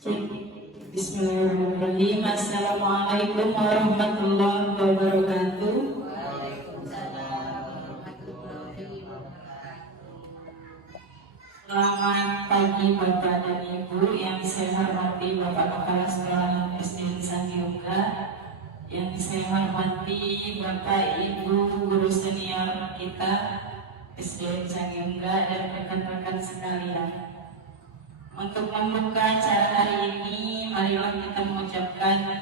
Bismillahirrahmanirrahim. Assalamualaikum warahmatullahi wabarakatuh. Selamat pagi Bapak dan Ibu yang saya hormati, Bapak Kepala Sekolah SD Sanghyungga, yang saya hormati Bapak Ibu guru senior kita SD Sanghyungga dan rekan-rekan sekalian. Untuk membuka acara hari ini, marilah kita mengucapkan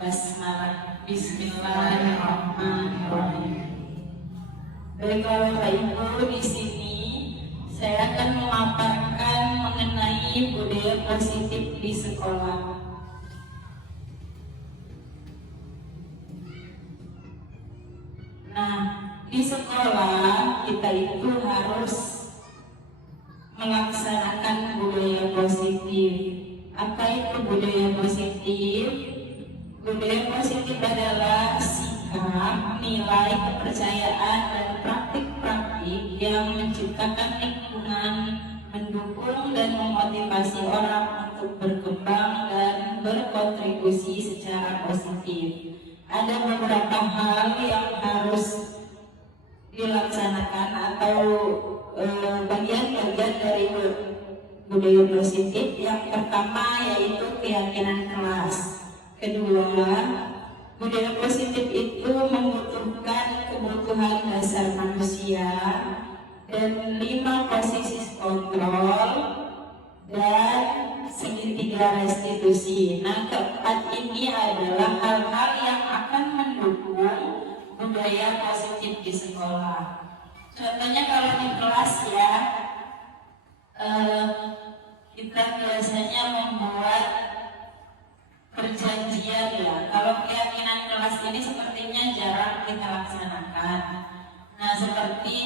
basmalah. Bismillahirrahmanirrahim. Baiklah Bapak Ibu, di sini saya akan memaparkan mengenai budaya positif di sekolah. Nah, di sekolah kita itu harus melaksanakan budaya positif. Apa itu budaya positif? Budaya positif adalah sikap, nilai, kepercayaan, dan praktik-praktik yang menciptakan lingkungan, mendukung dan memotivasi orang untuk berkembang dan berkontribusi secara positif. Ada beberapa hal yang harus dilaksanakan atau bagian-bagian dari budaya positif. Yang pertama yaitu keyakinan kelas. Kedua, budaya positif itu membutuhkan kebutuhan dasar manusia, dan 5 posisi kontrol dan segitiga restitusi. Nah, keempat ini adalah hal-hal yang akan mendukung budaya positif di sekolah. Contohnya kalau di kelas ya, kita biasanya membuat perjanjian ya. Kalau keyakinan kelas ini sepertinya jarang kita laksanakan. Nah, seperti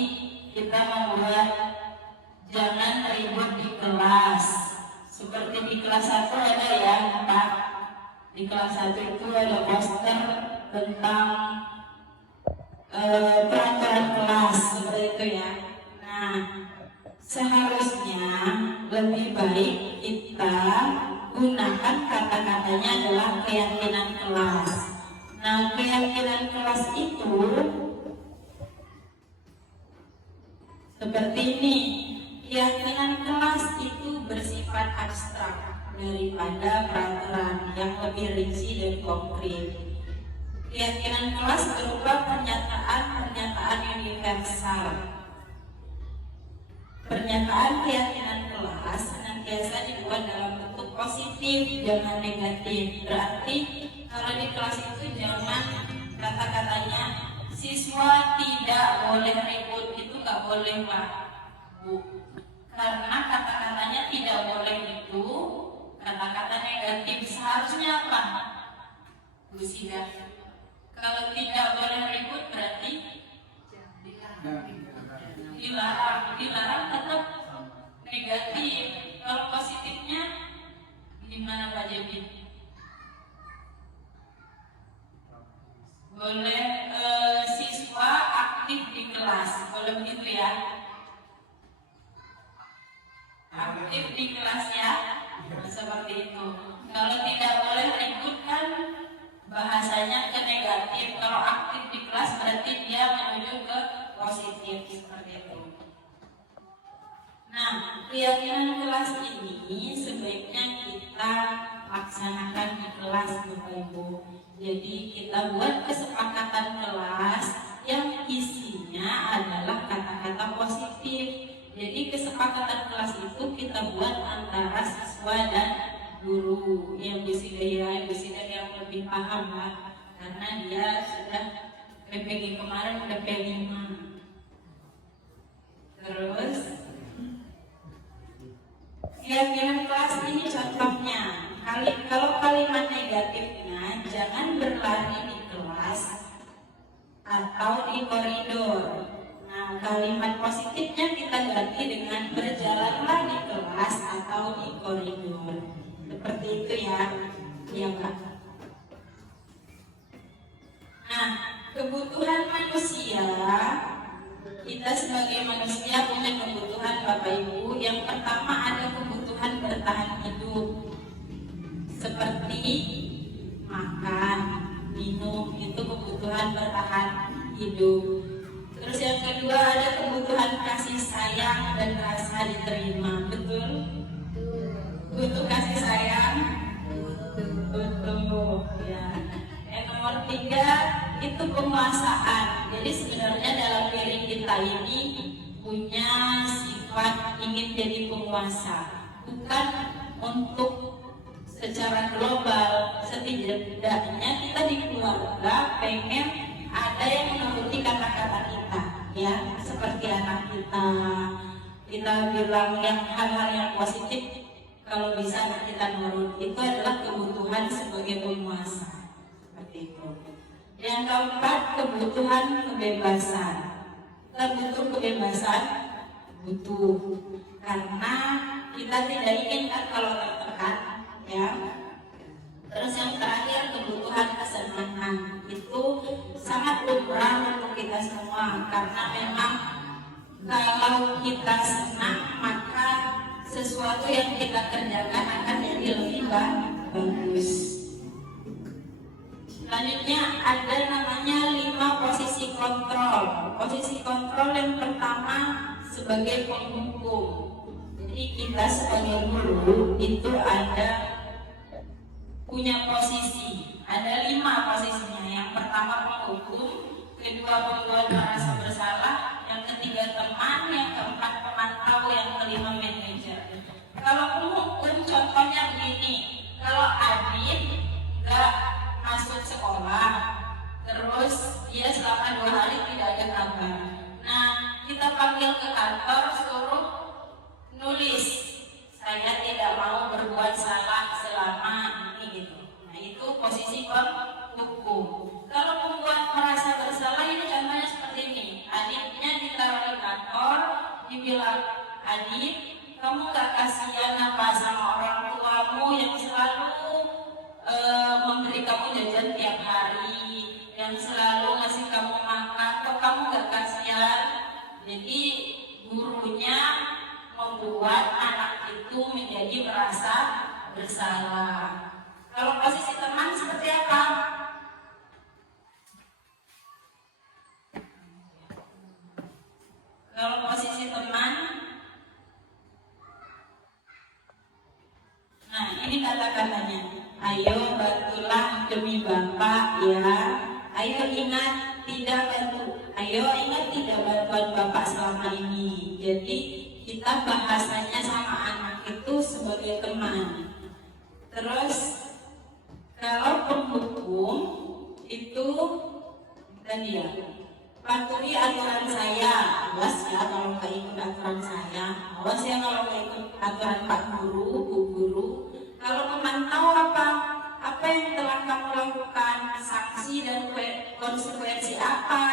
kita membuat jangan ribut di kelas. Seperti di kelas 1 ada ya Pak. Di kelas 1 itu ada poster tentang peraturan kelas seperti itu ya. Nah, seharusnya lebih baik kita gunakan kata-katanya adalah keyakinan kelas. Nah, keyakinan kelas itu seperti ini. Keyakinan kelas itu bersifat abstrak daripada peraturan yang lebih rinci dan konkret. Keyakinan kelas berupa pernyataan universal. Pernyataan keyakinan kelas senantiasa dibuat dalam bentuk positif, jangan negatif. Berarti kalau di kelas itu jangan kata-katanya siswa tidak boleh ribut, itu nggak boleh Pak Bu. Karena kata-katanya tidak boleh itu kata-kata negatif. Seharusnya apa Bu Sida? Kalau tidak boleh ribut berarti dilarang tetap negatif. Kalau positifnya gimana Pak Jebi? Boleh siswa aktif di kelas, boleh begitu ya? Aktif di kelas ya, seperti itu. Kalau tidak boleh ribut kan bahasanya ke negatif. Kalau aktif di kelas berarti dia menuju ke positif, seperti itu. Nah, keyakinan kelas ini sebaiknya kita laksanakan di kelas Bapak Ibu. Jadi kita buat kesepakatan kelas yang isinya adalah kata-kata positif. Jadi kesepakatan kelas itu kita buat antara siswa dan guru. Yang Busida yang lebih paham lah, karena dia sudah PPG kemarin udah P5. Terus keyakinan kelas ini contohnya, kalau kalimat negatifnya jangan berlari di kelas atau di koridor. Nah, kalimat positifnya kita ganti dengan berjalanlah di kelas atau di koridor. Seperti itu ya, ya Pak. Nah, kebutuhan manusia, kita sebagai manusia punya kebutuhan Bapak Ibu. Yang pertama ada kebutuhan bertahan hidup. makan, minum, itu kebutuhan bertahan hidup. Terus yang kedua ada kebutuhan kasih sayang dan rasa diterima. Betul? Butuh kasih sayang? Betul. Ya. Yang nomor 3 itu penguasaan. Jadi sebenarnya dalam diri kita ini punya sifat ingin jadi penguasa, bukan untuk secara global. Setidaknya kita di keluarga pengen ada yang menuruti kata-kata kita, ya, seperti anak kita bilang yang hal-hal yang positif, kalau bisa anak kita nurut. Itu adalah kebutuhan sebagai penguasa, seperti itu. Yang keempat, kebutuhan kebebasan. Kita butuh kebebasan, butuh, karena kita tidak ingin kan kalau tertekan, ya. Terus yang terakhir, kebutuhan kesenangan. Itu sangat lumrah untuk kita semua, karena memang kalau kita senang maka sesuatu yang kita kerjakan akan jadi lebih bagus. Selanjutnya ada namanya 5 posisi kontrol. Posisi kontrol yang pertama sebagai penghukum. Jadi kita sebagai guru itu ada punya posisi, ada 5 posisinya. Yang pertama penghukum, kedua pembuat merasa bersalah, yang ketiga teman, yang keempat pemantau, yang kelima manajer. Kalau penghukum contohnya begini, kalau Adit nggak masuk sekolah, terus dia selama 2 hari tidak ada kabar. Nah, kita panggil ke kantor, suruh nulis, saya tidak mau berbuat salah selama ini, gitu. Nah, itu posisi penghukum. Kalau pembuat merasa bersalah, ini contohnya seperti ini. Adiknya ditaruh di kantor, dibilang, Adik, kamu gak kasihan apa sama orang tuamu yang selalu memberi kamu jajan tiap hari, yang selalu ngasih kamu makan, kok kamu gak kasihan? Jadi gurunya membuat anak itu menjadi merasa bersalah. Kalau posisi teman seperti apa? Kalau posisi teman, nah ini kata-katanya, ayo bantulah demi Bapak, ya. Ayo ingat tidak bantuan Bapak selama ini. Jadi kita bahasanya sama anak itu sebagai teman. Terus kalau penghukum itu tadi ya, patuhi aturan saya. Awas ya kalau nggak ikut aturan saya. Awas ya kalau nggak ikut aturan Pak Guru, Bu Guru. Kalau memantau apa yang telah kamu lakukan, sanksi dan konsekuensi apa.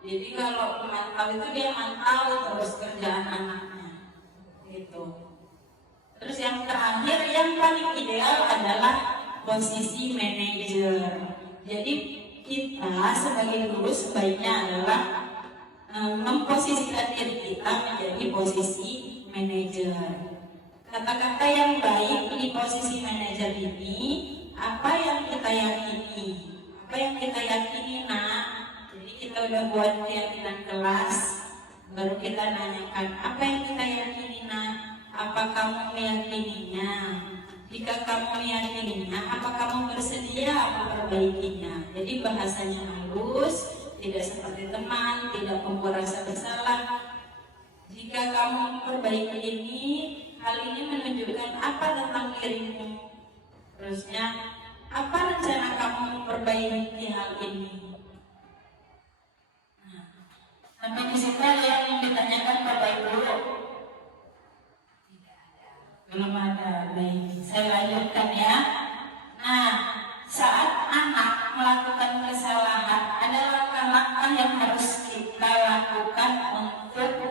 Jadi kalau memantau itu dia mantau terus kerjaan anaknya, gitu. Terus yang terakhir yang paling ideal adalah posisi manajer. Jadi kita sebagai guru sebaiknya adalah memposisikan diri kita menjadi posisi manajer. Kata-kata yang baik di posisi manajer ini, apa yang kita yakini? Apa yang kita yakini, nak? Jadi kita udah buat keyakinan kelas, baru kita nanyakan, apa yang kita yakini, nak? Apa kamu meyakininya? Jika kamu meyakininya, apa kamu bersedia memperbaikinya? Jadi bahasanya halus, tidak seperti teman, tidak membuat rasa bersalah. Jika kamu memperbaiki ini, hal ini menunjukkan apa tentang dirimu? Terusnya, apa rencana kamu memperbaiki hal ini? Nah, sampai di situ yang ditanyakan Bapak Ibu. Belum ada, baik. Saya lanjutkan ya. Nah, saat anak melakukan kesalahan, ada langkah-langkah yang harus kita lakukan untuk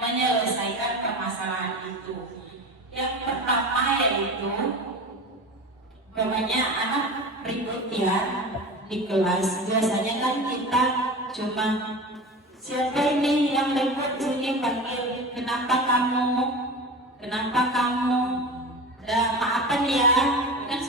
menyelesaikan permasalahan itu. Yang pertama yaitu, pokoknya anak ribut ya di kelas. Biasanya kan kita cuma, siapa ini yang ribut, sini panggil, kenapa kamu, udah maafkan ya, kan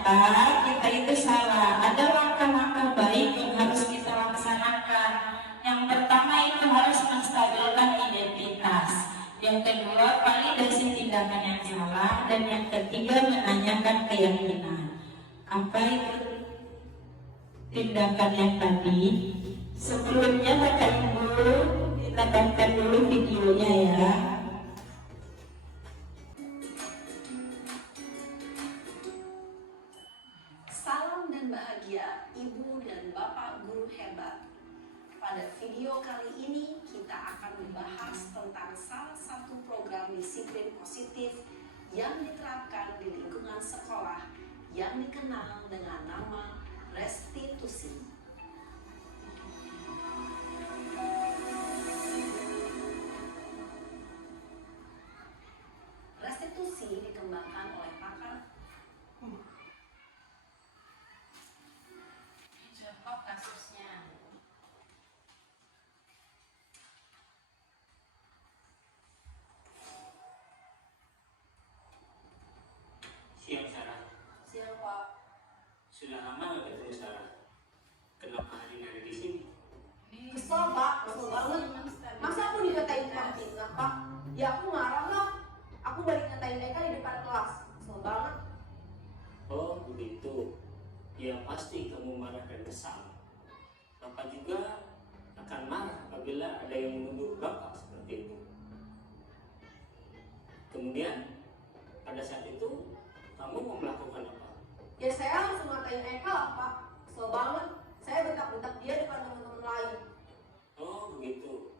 ternyata kita itu salah. Ada langkah-langkah baik yang harus kita laksanakan. Yang pertama itu harus menstabilkan identitas. Yang kedua, validasi tindakan yang salah. Dan yang ketiga, menanyakan keyakinan. Apa itu tindakan yang tadi? Sebelumnya Bapak Ibu, kita tonton dulu videonya ya. Salam dan bahagia Ibu dan Bapak guru hebat. Pada video kali ini kita akan membahas tentang salah satu program disiplin positif yang diterapkan di lingkungan sekolah yang dikenal dengan nama restitusi. Restitusi dikembangkan oleh pakar Contoh kasusnya. Siang Sarah, Siang Pak. sudah lama nggak ketemu Sarah? Kenapa hari ini ada di sini? Kesel Pak, kesel banget. Masa aku dikatain Pak fitnah Pak? Ya aku marah lah. Aku balik ngatain Eka di depan kelas. Kesel banget. Oh begitu. Ya pasti kamu marah dan kesal. Bapak juga akan marah apabila ada yang menuduh Bapak seperti itu. Kemudian pada saat itu kamu mau melakukan apa? Ya saya langsung ngatain Eka lah Pak. Kesel banget. Saya bentak-bentak dia depan teman-teman lain. Oh begitu.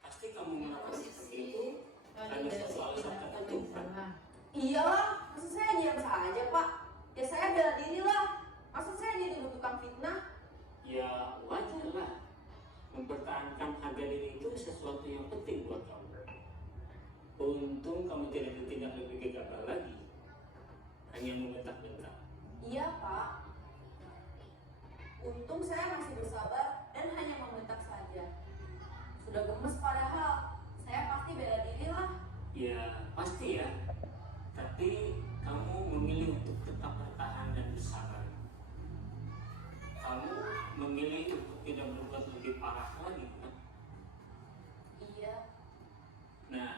Pasti kamu melakukan seperti itu karena suatu alasan tertentu. Iyalah, maksud saya diam saja Pak. Ya saya bela diri lah. Maksud saya dituduh tukang fitnah. Ya wajar lah. Mempertahankan harga diri itu sesuatu yang penting buat kamu. Untung kamu tidak bertindak lebih gegabah lagi, hanya membentak-bentak. Iya Pak. Untung saya masih bersabar dan hanya membentak saja. Sudah gemes padahal. Saya pasti bela diri lah. Ya pasti ya. Tapi kamu memilih untuk tetap bertahan dan bersabar. Kamu memilih untuk tidak berbuat lebih parah lagi kan? Iya. Nah,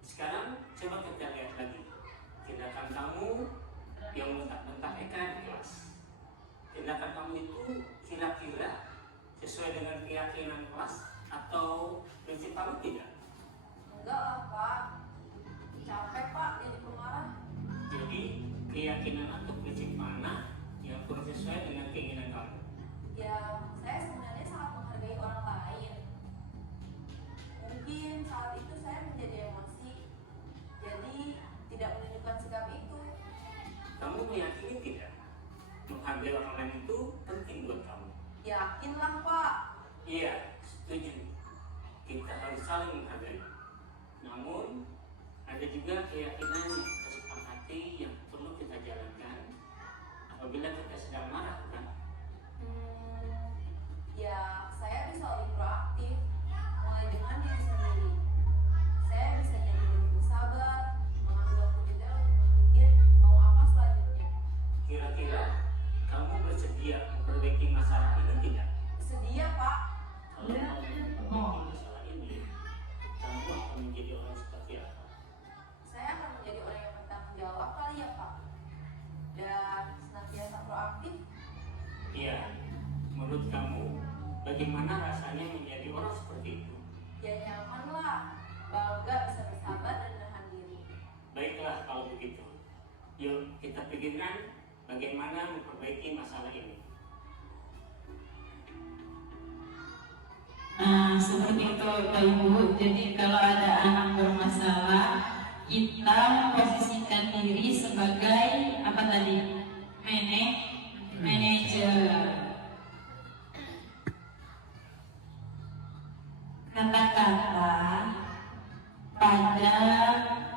sekarang coba kita lihat lagi tindakan kamu yang bentak-bentak Eka di kelas. Tindakan kamu itu kira-kira sesuai dengan keyakinan kelas atau prinsip kamu tidak? Enggak lah Pak. Capek Pak jadi pemarah. Jadi keyakinan atau prinsip mana yang kurang sesuai dengan keinginan kamu? Ya saya sebenarnya sangat menghargai orang lain. Mungkin saat itu saya menjadi emosi. Jadi tidak menunjukkan sikap itu. Kamu meyakini tidak? Menghargai orang lain itu penting buat kamu. Yakinlah Pak. Iya, setuju. Kita harus saling menghargai. Namun ada juga keyakinan yang kita sepakati yang perlu kita jalankan apabila kita sedang marah, kan? Ya saya bisa lebih proaktif. Mulai dengan diri sendiri. Saya bisa jadi lebih bersabar, mengambil waktu jeda untuk berpikir mau apa selanjutnya. Kira-kira kamu bersedia memperbaiki masalah ini tidak? Sedia Pak. Kalau kamu memperbaiki masalah ini, kamu akan menjadi orang seperti apa? Saya akan menjadi orang yang bertanggung jawab kali ya Pak. Dan senantiasa proaktif. Iya, menurut kamu bagaimana rasanya menjadi orang seperti itu? Ya nyaman lah. Bangga bisa bersabar dan menahan diri. Baiklah kalau begitu. Yuk kita pikirkan bagaimana memperbaiki masalah ini. Nah, seperti itu Bapak Ibu. Jadi kalau ada anak bermasalah, kita memposisikan diri sebagai apa tadi? Manajer. Kata-kata pada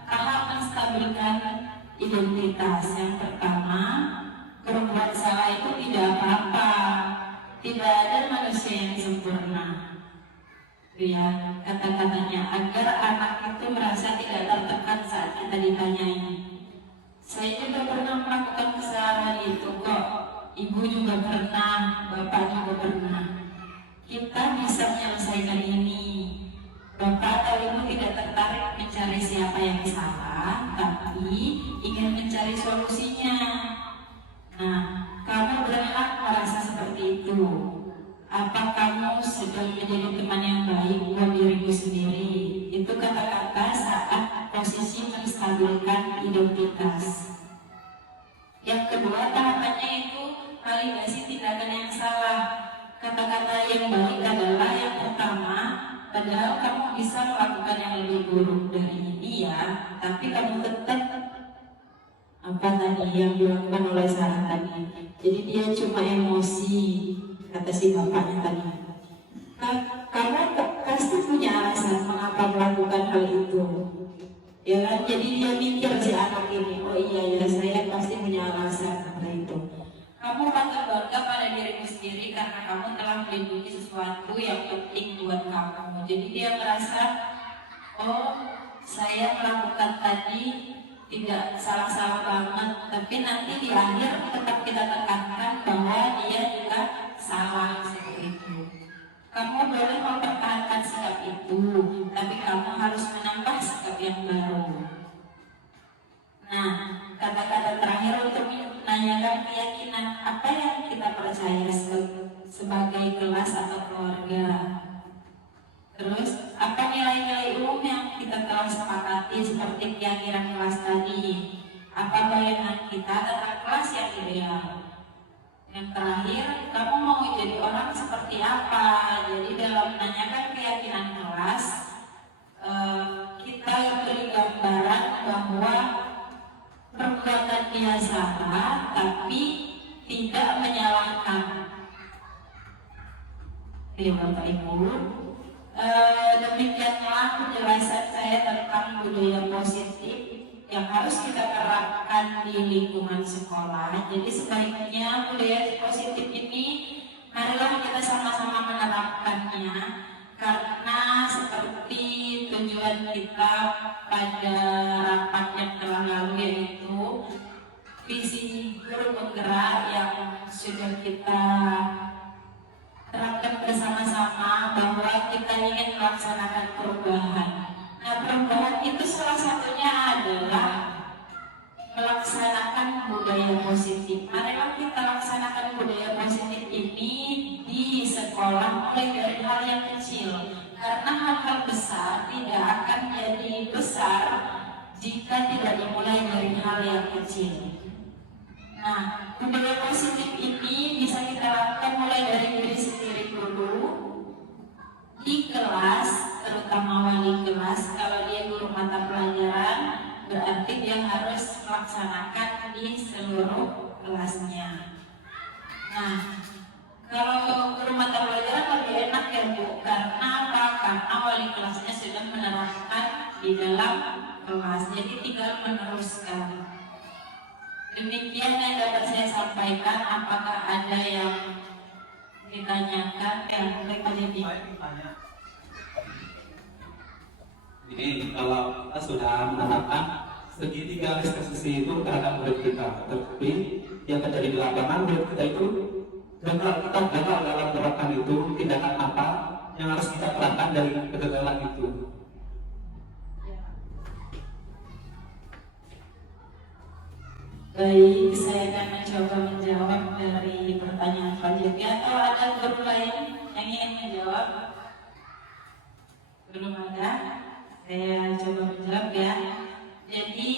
tahap menstabilkan identitas. Yang pertama, berbuat salah itu tidak apa-apa. Tidak ada manusia yang sempurna. Ya, kata-katanya agar anak itu merasa tidak tertekan saat kita ditanyai. Saya juga pernah melakukan kesalahan ingin mencari solusinya. Nah, kamu berhak merasa seperti itu. Apa kamu sedang menjadi teman yang baik buat dirimu sendiri? Itu kata-kata saat posisi menstabilkan identitas. Yang kedua, tahapannya itu validasi tindakan yang salah. Kata-kata yang baik adalah yang pertama, padahal kamu bisa melakukan yang lebih buruk dari ini ya, tapi kamu tetap apa tadi yang dilakukan oleh Sarah tadi. Jadi dia cuma emosi, kata si bapaknya tadi. Kamu pasti punya alasan mengapa melakukan hal itu. Ya kan? Jadi dia mikir si anak ini, oh iya ya saya pasti punya alasan seperti itu. Kamu patut bangga pada dirimu sendiri karena kamu telah melindungi sesuatu yang penting buat kamu. Jadi dia merasa, oh saya melakukan tadi tidak salah-salah banget, tapi nanti di akhir tetap kita tekankan bahwa dia juga salah seperti itu. Kamu boleh mempertahankan sikap itu, tapi kamu harus menambah sikap yang baru. Nah, kata-kata terakhir untuk menanyakan keyakinan apa yang kita percaya sebagai kelas atau keluarga. Terus, apa nilai-nilai umum yang kita telah sepakati seperti keyakinan kelas tadi? Apa bayangan kita tentang kelas yang ideal? Yang terakhir, kamu mau jadi orang seperti apa? Jadi dalam menanyakan keyakinan kelas, kita beri gambaran bahwa perbuatan dia salah, tapi tidak menyalahkan. Oke, Bapak Ibu, demikianlah penjelasan saya tentang budaya positif yang harus kita terapkan di lingkungan sekolah. Jadi sebaiknya budaya positif ini marilah kita sama-sama menerapkannya, karena seperti tujuan kita pada rapat yang telah lalu, yaitu visi guru penggerak yang sudah kita terapkan bersama-sama bahwa kita ingin melaksanakan perubahan. Nah, perubahan itu salah satunya adalah melaksanakan budaya positif. Marilah kita laksanakan budaya positif ini di sekolah mulai dari hal yang kecil, karena hal-hal besar tidak akan jadi besar jika tidak dimulai dari hal yang kecil. Nah, budaya positif ini bisa kita lakukan mulai dari diri sendiri dulu, di kelas, terutama wali kelas. Kalau dia guru mata pelajaran, berarti dia harus melaksanakan di seluruh kelasnya. Nah, kalau guru mata pelajaran lebih enak ya Bu, karena apa? Karena wali kelasnya sudah menerapkan di dalam kelas, jadi tinggal meneruskan. Demikian yang dapat saya sampaikan. Apakah ada yang ditanyakan? Mereka jadi. Ini kalau kita sudah menerapkan segitiga restitusi itu terhadap murid kita, tapi yang terjadi di lapangan murid kita itu gagal dalam menerapkan itu, tindakan apa yang harus kita terapkan dari kegagalan itu. Baik, saya akan mencoba menjawab dari pertanyaan Pak Jogi. Atau ada guru lain yang ingin menjawab? Belum ada? Saya coba menjawab ya. Jadi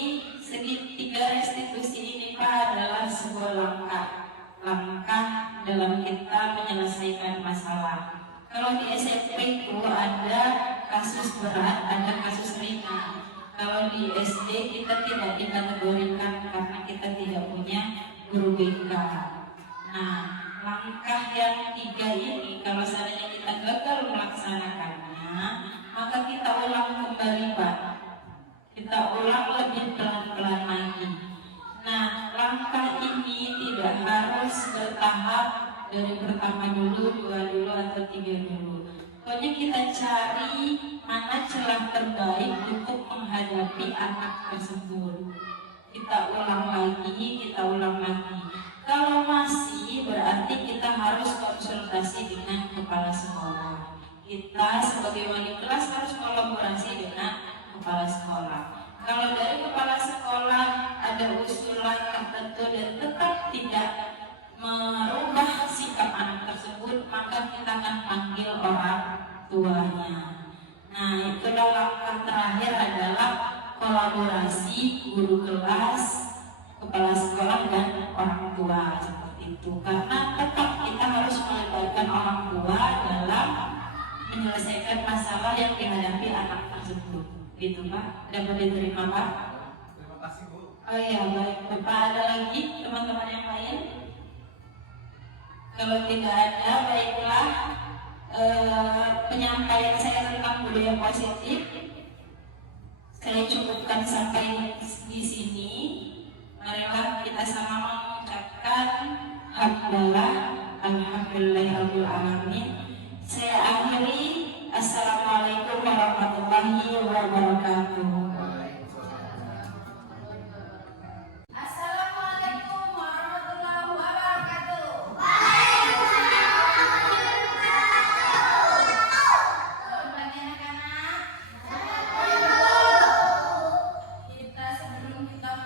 segitiga restitusi ini Pak adalah sebuah langkah dalam kita menyelesaikan masalah. Kalau di SMP itu ada kasus berat, ada kasus ringan. Kalau di SD kita tidak dikategorikan karena kita tidak punya guru BK. Nah, langkah yang 3 ini kalau seandainya kita gagal melaksanakannya, maka kita ulang kembali Pak. Kita ulang lebih pelan-pelan lagi. Nah, langkah ini tidak harus bertahap dari pertama dulu, 2 dulu, atau 3 dulu. Pokoknya kita cari mana celah terbaik untuk menghadapi anak tersebut. Kita ulang lagi. Kalau masih, berarti kita harus konsultasi dengan kepala sekolah. Kita sebagai wali kelas harus kolaborasi dengan kepala sekolah. Kalau dari kepala sekolah betul dan tetap tidak merubah sikap anak tersebut, maka kita akan panggil orang tuanya. Nah, itulah langkah terakhir adalah kolaborasi guru kelas, kepala sekolah dan orang tua seperti itu. Karena tetap kita harus melibatkan orang tua dalam menyelesaikan masalah yang dihadapi anak tersebut. Gitu Pak, dapat diterima Pak? Terima kasih Bu. Oh iya baik, Bapak ada lagi teman-teman yang lain? Kalau tidak ada, baiklah penyampaian saya tentang budaya positif saya cukupkan sampai di sini. Marilah kita sama mengucapkan hamdalah, alhamdulillahirabbil alamin. Saya akhiri, assalamualaikum warahmatullahi wabarakatuh. Assalamualaikum warahmatullahi wabarakatuh. Selamat pagi anak-anak. Sebelum kita